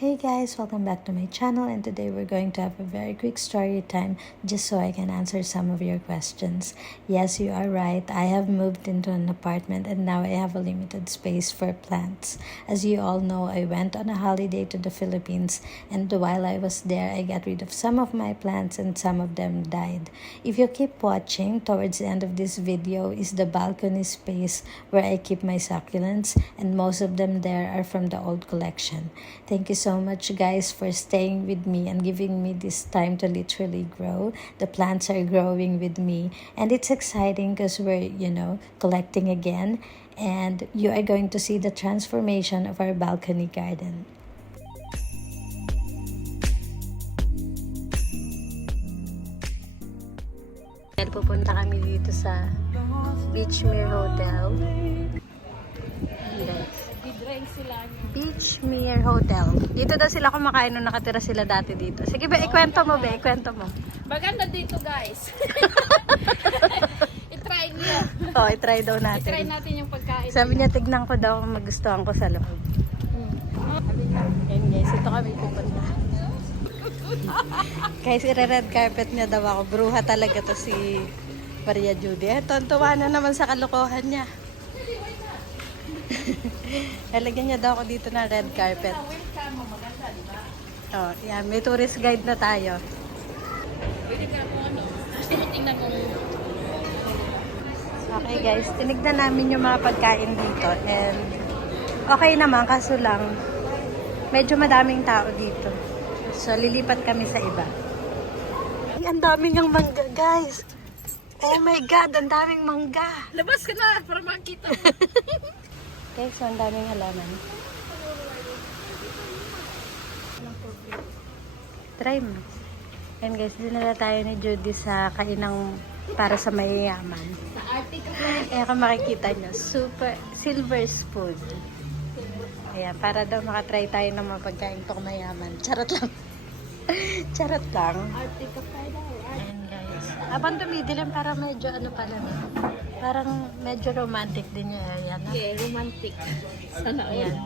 Hey guys, welcome back to my channel, and today we're going to have a very quick story time just so I can answer some of your questions. Yes, you are right. I have moved into an apartment and now I have a limited space for plants. As you all know, I went on a holiday to the Philippines, and while I was there, I got rid of some of my plants and some of them died. If you keep watching, towards the end of this video is the balcony space where I keep my succulents, and most of them there are from the old collection. Thank you so much guys for staying with me and giving me this time to literally grow. The plants are growing with me and it's exciting because we're, collecting again, and you are going to see the transformation of our balcony garden. Pupunta kami dito sa Beachmere Hotel. Beachmere Hotel. Dito daw sila kumakain nung nakatira sila dati dito. Sige ba, ikwento mo. Maganda dito guys. I-try niyo. I-try daw natin. I-try natin yung pagkain. Sabi niya, tignan ko daw kung magustuhan ko sa loob. Ayan guys, ito kami pupunta. Guys, ire-red carpet niya daw ako. Bruha talaga to si Maria Judy. Tuwa na naman sa kalokohan niya. Lalagyan niya daw ako dito ng red carpet. Oh, yan. May tourist guide na tayo. Pwede ka kung ano. Gusto mo tingnan mo. Okay guys, tinignan namin yung mga pagkain dito. And okay naman, kaso lang medyo madaming tao dito. So lilipat kami sa iba. Ay, ang daming ang mangga guys. Oh my God, ang daming mangga. Labas ka na para makita. Okay, so ang daming halaman. Try mo. And guys, dinala tayo ni Judy sa kainang para sa mayayaman. Sa Arctic. Ayan kung makikita nyo, super silver spoon. Ayan, para daw makatry tayo ng mga pagkain to mayaman. Charot lang. Charot lang. Arctic of Ayan guys. Habang tumidilim, parang medyo pala na. Parang medyo romantic din yung area na. Yeah, romantic. Sana all. Ayan.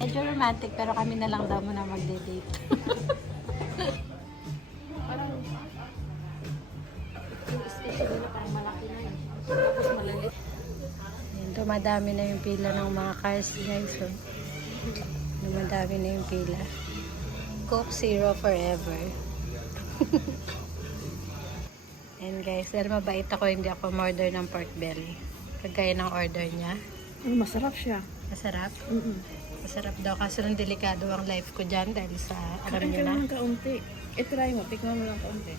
Medyo romantic, pero kami na lang daw muna magde-date. Parang yung station nila parang malaki na yun. Tapos malalit. Ayan, dumadami na yung pila ng mga cars guys. So, dumadami na yung pila. Coke Zero forever. And guys, dahil mabait ako, hindi ako order ng pork belly. Kagaya ng order niya. Masarap siya. Masarap? Masarap daw. Kaso nang delikado ang life ko dyan dahil sa alam niyo na. Kain ka kaunti. I-try mo. Tikman mo lang kaunti.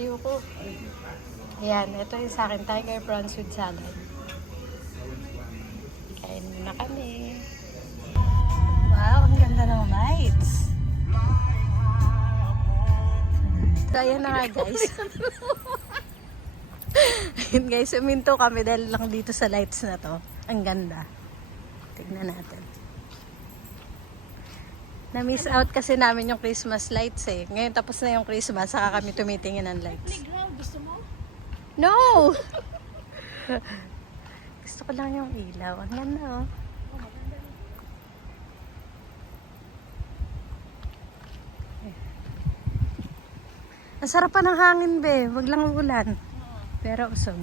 Ayoko. Ayan, ito yung sa akin. Tiger prawns with salad. Kain muna kami. Wow, ang ganda ng lights. So, ayan na nga guys. Ayan guys, uminto kami dahil lang dito sa lights na to. Ang ganda. Tignan natin. Na-miss out kasi namin yung Christmas lights eh. Ngayon tapos na yung Christmas, saka kami tumitingin ng lights. Playground, gusto mo? No! Gusto ko lang yung ilaw. Ang ganda oh. Ang sarap pa ng hangin be. Wag lang ulan. Pero usog.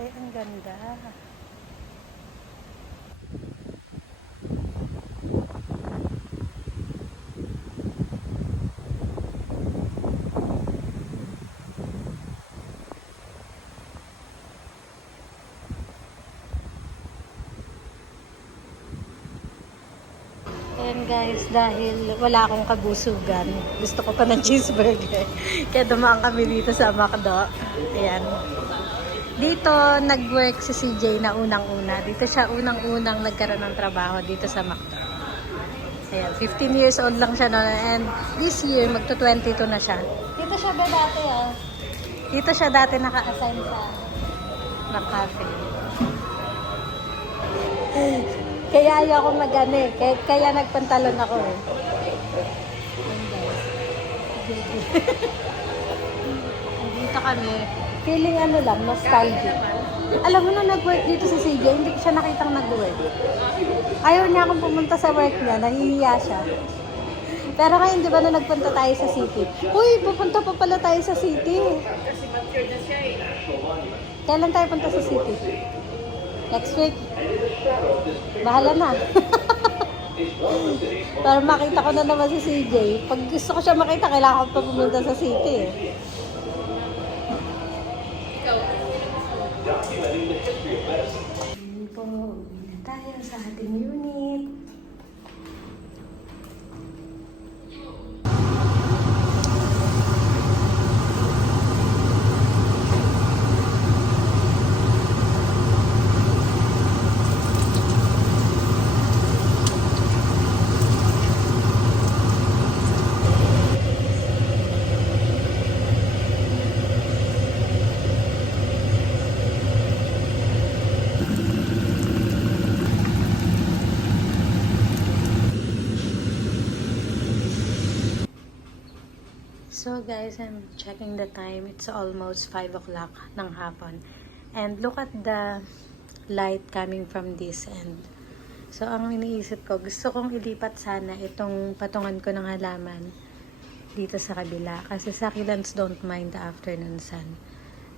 Ay, ang ganda. Ayan guys, dahil wala akong kabusugan, gusto ko pa ng cheeseburger. Kaya dumaan kami dito sa McDo. Ayan. Dito nag-work si CJ na unang-una. Dito siya unang-unang nagkaroon ng trabaho dito sa McDo. Ayan, 15 years old lang siya noon. And this year, magto-22 na siya. Dito siya ba dati oh? Dito siya dati naka-assign sa cafe. Kaya ayaw ko mag-ano eh. Kaya nagpantalon ako eh. Dito kami. Feeling ano lang, nostalgic. Alam mo, nung nag-work dito si CJ, hindi ko siya nakitang nag-work. Ayaw niya akong pumunta sa work niya, nahihiya siya. Pero ngayon, di ba, na nagpunta tayo sa city? Uy, pupunta pa pala tayo sa city. Kasi mature na siya eh. Kailan tayo punta sa city? Next week. Bahala na. Para makita ko na naman si CJ. Pag gusto ko siya makita, kailangan ko pa pumunta sa city eh. Ikaw. Ayan po, uwi na tayo sa ating unit. So guys, I'm checking the time. It's almost 5 o'clock ng hapon. And look at the light coming from this end. So ang iniisip ko, gusto kong ilipat sana itong patungan ko ng halaman dito sa kabila. Kasi succulents don't mind the afternoon sun.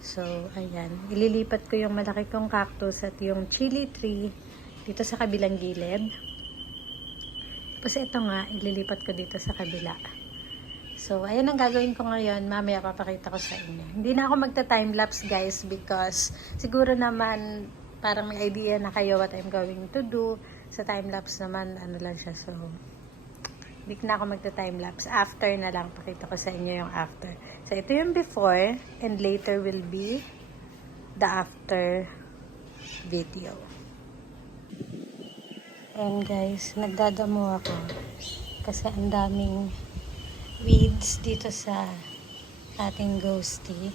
So ayan, ililipat ko yung malaki kong cactus at yung chili tree dito sa kabilang gilid. Tapos ito nga, ililipat ko dito sa kabila. So, ayan ang gagawin ko ngayon. Mamaya papakita ko sa inyo. Hindi na ako magta-timelapse guys because siguro naman parang may idea na kayo what I'm going to do. Sa timelapse naman, ano lang siya. So, hindi na ako magta-timelapse. After na lang, pakita ko sa inyo yung after. So, ito yung before and later will be the after video. And guys, nagdadamo ako kasi ang daming weeds dito sa ating ghosty.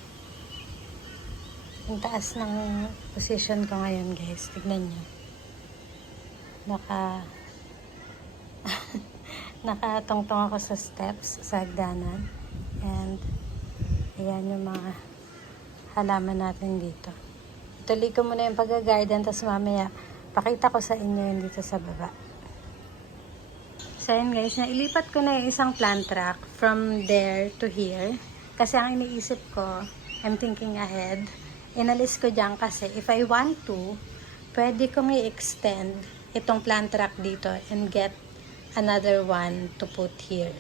Ang taas ng position ko ngayon guys, tignan nyo. Nakatongtong ako sa steps, sa hagdanan. And ayan yung mga halaman natin dito. Tuloy ko muna yung pag-garden, tapos mamaya pakita ko sa inyo yun dito sa baba. So yun guys, nailipat ko na yung isang plant rack from there to here. Kasi ang iniisip ko, I'm thinking ahead. Inalis ko dyan kasi if I want to, pwede kong i-extend itong plant rack dito and get another one to put here.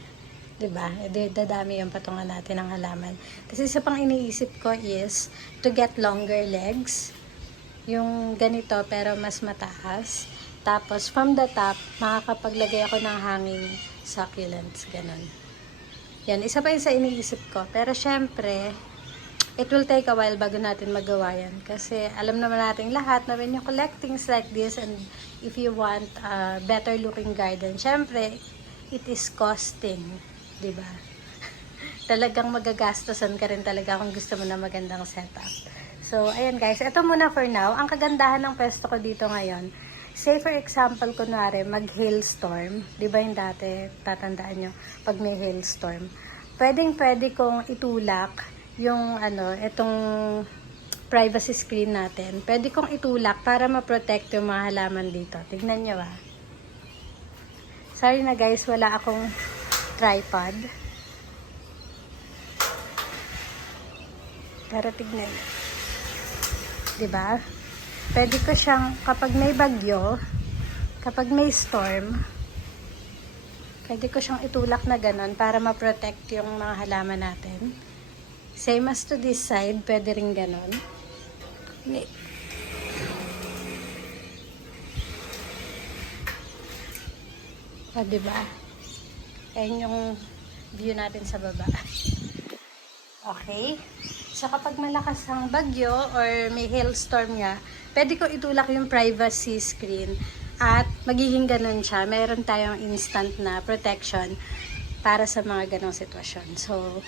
Diba? Dadami yung patungan natin ng halaman. Kasi isa pang iniisip ko is to get longer legs. Yung ganito pero mas mataas. Tapos, from the top, makakapaglagay ako ng hanging succulents. Ganon. Yan, isa pa yun sa iniisip ko. Pero, syempre, it will take a while bago natin magawa yan. Kasi, alam naman natin lahat na when you collect things like this and if you want a better looking garden, syempre, it is costing. Diba? Talagang magagastosan ka rin talaga kung gusto mo na magandang setup. So, ayan guys. Ito muna for now. Ang kagandahan ng pwesto ko dito ngayon, say for example, kunwari, mag-hailstorm. Di ba yung dati, tatandaan nyo, pag may hailstorm. Pwede kong itulak yung, itong privacy screen natin. Pwede kong itulak para ma-protect yung mga halaman dito. Tignan nyo ah. Sorry na guys, wala akong tripod. Pero tignan nyo. Diba? Pwede ko siyang, kapag may bagyo, kapag may storm, pwede ko siyang itulak na ganon para ma-protect yung mga halaman natin. Same as to this side, pwede rin ganon. O, diba? Ayan yung view natin sa baba. Okay? So, kapag malakas ang bagyo or may hailstorm nga, pwede ko itulak yung privacy screen at magiging ganun siya. Meron tayong instant na protection para sa mga ganong sitwasyon. So,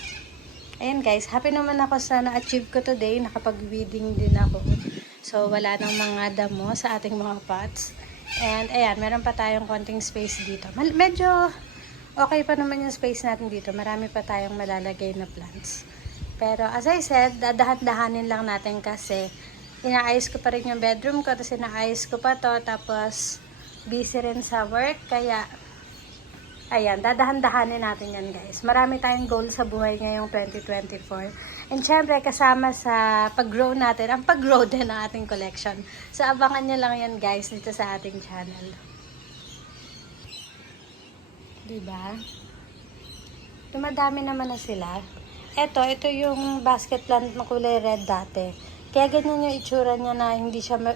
ayan guys, happy naman ako sa na-achieve ko today. Nakapag-weeding din ako. So, wala nang mga damo sa ating mga pots. And, ayan, meron pa tayong konting space dito. Medyo okay pa naman yung space natin dito. Marami pa tayong malalagay na plants. Pero as I said, dadahan-dahanin lang natin kasi inaayos ko pa rin yung bedroom ko, tapos inaayos ko pa to, tapos busy rin sa work, kaya ayan, dadahan-dahanin natin yan guys. Marami tayong goal sa buhay ngayong 2024. And syempre, kasama sa pag-grow natin, ang pag-grow din ng ating collection. So, abangan nyo lang yan guys dito sa ating channel. Diba? Dumadami naman na sila. Ito yung basket plant na kulay red dati. Kaya ganyan yung itsura niya na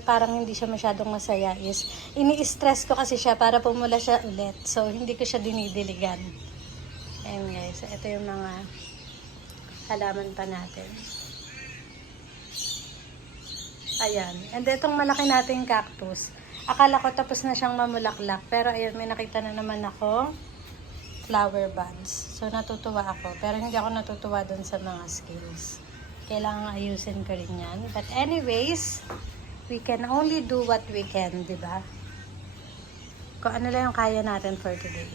parang hindi siya masyadong masaya is ini-stress ko kasi siya para pumula siya ulit. So, hindi ko siya dinidiligan. Ayan guys, ito yung mga halaman pa natin. Ayan. And itong malaki nating cactus. Akala ko tapos na siyang mamulaklak. Pero ayan, may nakita na naman ako flower buds. So, natutuwa ako. Pero hindi ako natutuwa dun sa mga skills. Kailangan ayusin ko rin yan. But anyways, we can only do what we can, di ba? Kung ano lang yung kaya natin for today.